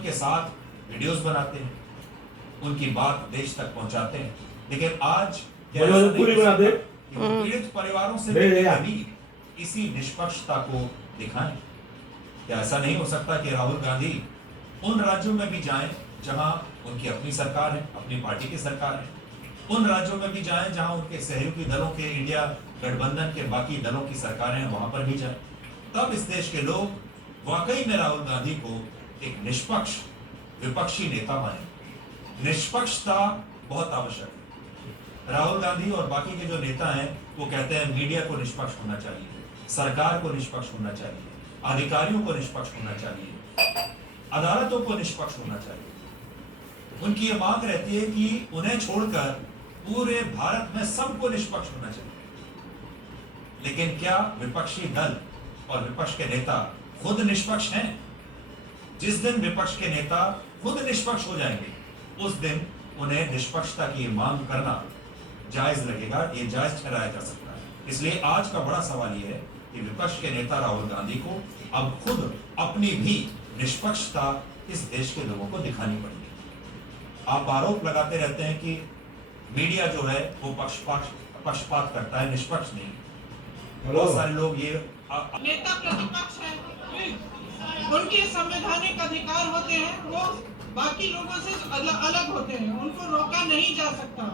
उनके साथ वीडियोस बनाते हैं, उनकी बात देश तक पहुंचाते हैं। लेकिन आज पीड़ित परिवारों से भी इसी निष्पक्षता को दिखाएं। क्या ऐसा नहीं हो सकता कि राहुल गांधी उन राज्यों में भी जाएं जहां उनकी अपनी सरकार है, अपनी पार्टी की सरकार है, उन राज्यों में भी जाएं जहां उनके सहयोगी दलों के, इंडिया गठबंधन के बाकी दलों की सरकारें हैं, वहां पर भी जाएं। तब इस देश के लोग वाकई में राहुल गांधी को एक निष्पक्ष विपक्षी नेता माने। निष्पक्षता बहुत आवश्यक है। राहुल गांधी और बाकी के जो नेता हैं वो कहते हैं मीडिया को निष्पक्ष होना चाहिए, सरकार को निष्पक्ष होना चाहिए, अधिकारियों को निष्पक्ष होना चाहिए, अदालतों को निष्पक्ष होना चाहिए। उनकी ये मांग रहती है कि उन्हें छोड़कर पूरे भारत में सबको निष्पक्ष होना चाहिए। लेकिन क्या विपक्षी दल और विपक्ष के नेता खुद निष्पक्ष हैं? जिस दिन विपक्ष के नेता खुद निष्पक्ष हो जाएंगे उस दिन उन्हें निष्पक्षता की मांग करना जायज लगेगा, ये जायज ठहराया जा सकता है। इसलिए आज का बड़ा सवाल यह है कि विपक्ष के नेता राहुल गांधी को अब खुद अपनी भी निष्पक्षता इस देश के लोगों को दिखानी पड़ेगी। आप आरोप लगाते रहते हैं कि मीडिया जो है वो पक्षपात करता है, निष्पक्ष नहीं। बहुत सारे लोग ये नेता प्रतिपक्ष है, उनके संवैधानिक अधिकार होते हैं, वो बाकी लोगों से अलग होते हैं, उनको रोका नहीं जा सकता।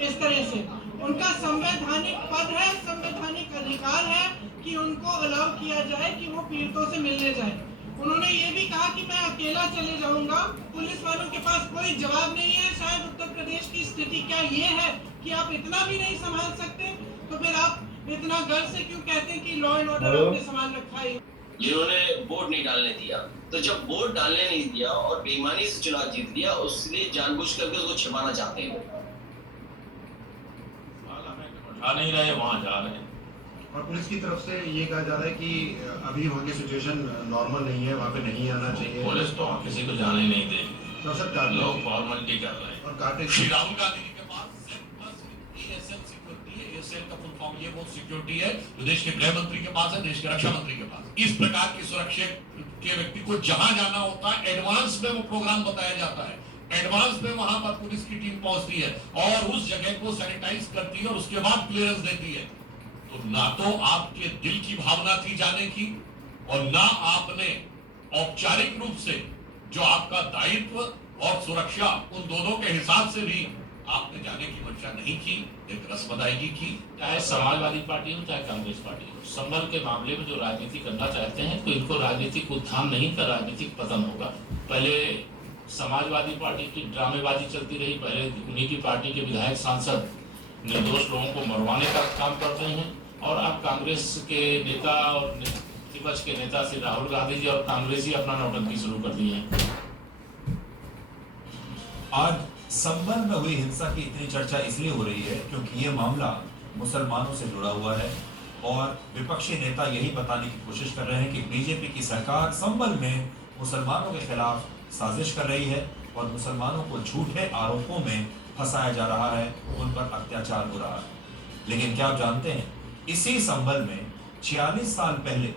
इस तरह से उनका संवैधानिक पद है, संवैधानिक अधिकार है कि उनको अलाउ किया जाए कि वो पीड़ितों से मिलने जाए। उन्होंने ये भी कहा कि मैं अकेला चले जाऊंगा, पुलिस वालों के पास कोई जवाब नहीं है। शायद उत्तर प्रदेश की स्थिति क्या ये है कि आप इतना भी नहीं संभाल सकते, तो फिर आप इतना गर्व से क्यों कहते हैं कि लॉ एंड ऑर्डर आपने संभाल रखा है? जिन्होंने वोट नहीं डालने दिया, तो जब वोट डालने नहीं दिया और बेईमानी से चुनाव जीत लिया, उसलिए जानबूझ करके उसको छिपाना चाहते हैं। उठा नहीं रहे, वहां जा रहे हैं। और पुलिस की तरफ से ये कहा जा रहा है कि अभी वहाँ की सिचुएशन नॉर्मल नहीं है, वहाँ पे नहीं आना चाहिए। पुलिस तो किसी को जाने नहीं देगी, तो सर लोग फॉर्मेलिटी कर रहे हैं। और काटे श्री राहुल गांधी के पास ASL सिक्योरिटी है, ASL का फुल फॉर्म ये वो सिक्योरिटी है जो देश के गृह मंत्री के पास है, देश के रक्षा मंत्री के पास। इस प्रकार की सुरक्षा के व्यक्ति को जहां जाना होता है एडवांस में वो प्रोग्राम बताया जाता है, एडवांस में वहां पर पुलिस की टीम पहुंचती है और उस जगह को सैनिटाइज करती है और उसके बाद क्लियरेंस देती है। तो ना तो आपके दिल की भावना थी जाने की और ना आपने औपचारिक रूप से जो आपका दायित्व और सुरक्षा उन दोनों के हिसाब से भी आपने जाने की मंशा नहीं की, एक रस्म अदायगी की। चाहे समाजवादी पार्टी हो चाहे कांग्रेस पार्टी हो, संबल के मामले में जो राजनीति करना चाहते हैं तो इनको राजनीतिक उत्थान नहीं कर राजनीतिक पतन होगा। पहले समाजवादी पार्टी की ड्रामेबाजी चलती रही, पहले उन्हीं की पार्टी के विधायक सांसद निर्दोष लोगों को मरवाने का काम करते हैं और अब कांग्रेस के नेता और विपक्ष के नेता श्री राहुल गांधी जी और कांग्रेस ही अपना नौटंकी शुरू कर दी है। आज संबल में हुई हिंसा की इतनी चर्चा इसलिए हो रही है क्योंकि ये मामला मुसलमानों से जुड़ा हुआ है और विपक्षी नेता यही बताने की कोशिश कर रहे हैं कि बीजेपी की सरकार संबल में मुसलमानों के खिलाफ साजिश कर रही है और मुसलमानों को झूठे आरोपों में फंसाया जा रहा है, उन पर अत्याचार हो रहा है। लेकिन क्या आप जानते हैं इसी संबल में 46 साल पहले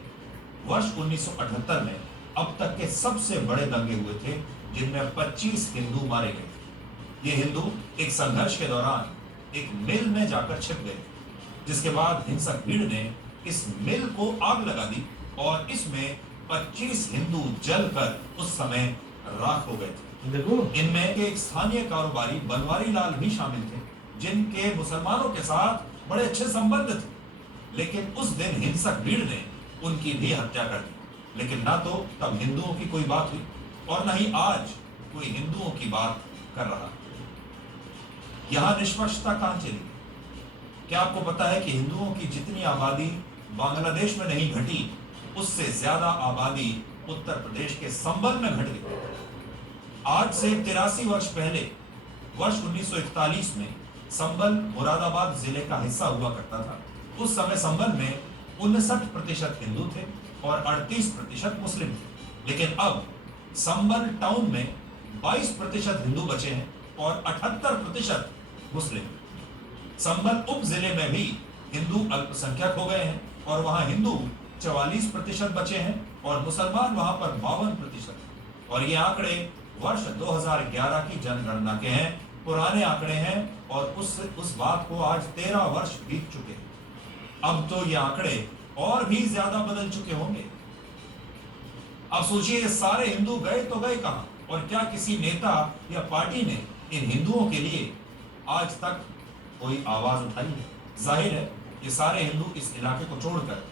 वर्ष 1978 में अब तक के सबसे बड़े दंगे हुए थे जिनमें 25 हिंदू मारे गए। ये हिंदू एक संघर्ष के दौरान एक मिल में जाकर छिप गए, जिसके बाद हिंसक भीड़ ने इस मिल को आग लगा दी और इसमें 25 हिंदू जलकर उस समय राख हो गए थे। इनमें एक स्थानीय कारोबारी बनवारी लाल भी शामिल थे जिनके मुसलमानों के साथ बड़े अच्छे संबंध थे, लेकिन उस दिन हिंसक भीड़ ने उनकी भी हत्या कर दी। लेकिन ना तो तब हिंदुओं की कोई बात हुई और न ही आज कोई हिंदुओं की बात कर रहा। यहां निष्पक्षता कहां चली? क्या आपको पता है कि हिंदुओं की जितनी आबादी बांग्लादेश में नहीं घटी उससे ज्यादा आबादी उत्तर प्रदेश के संबल में घट गई। आज से 83 वर्ष पहले वर्ष 1941 में संबल मुरादाबाद जिले का हिस्सा हुआ करता था। उस समय संबल में 59% हिंदू थे और 38% मुस्लिम थे, लेकिन अब संबल टाउन में 22% हिंदू बचे हैं और 78% मुस्लिम। संबल उप जिले में भी हिंदू अल्पसंख्यक हो गए हैं और वहां हिंदू 44% बचे हैं और मुसलमान वहां पर 52%। और ये आंकड़े वर्ष 2011 की जनगणना के हैं, पुराने आंकड़े हैं और उस बात को आज 13 वर्ष बीत चुके हैं। अब तो ये आंकड़े और भी ज्यादा बदल चुके होंगे। अब सोचिए, ये सारे हिंदू गए तो गए कहां, और क्या किसी नेता या पार्टी ने इन हिंदुओं के लिए आज तक कोई आवाज उठाई है? जाहिर है ये सारे हिंदू इस इलाके को छोड़कर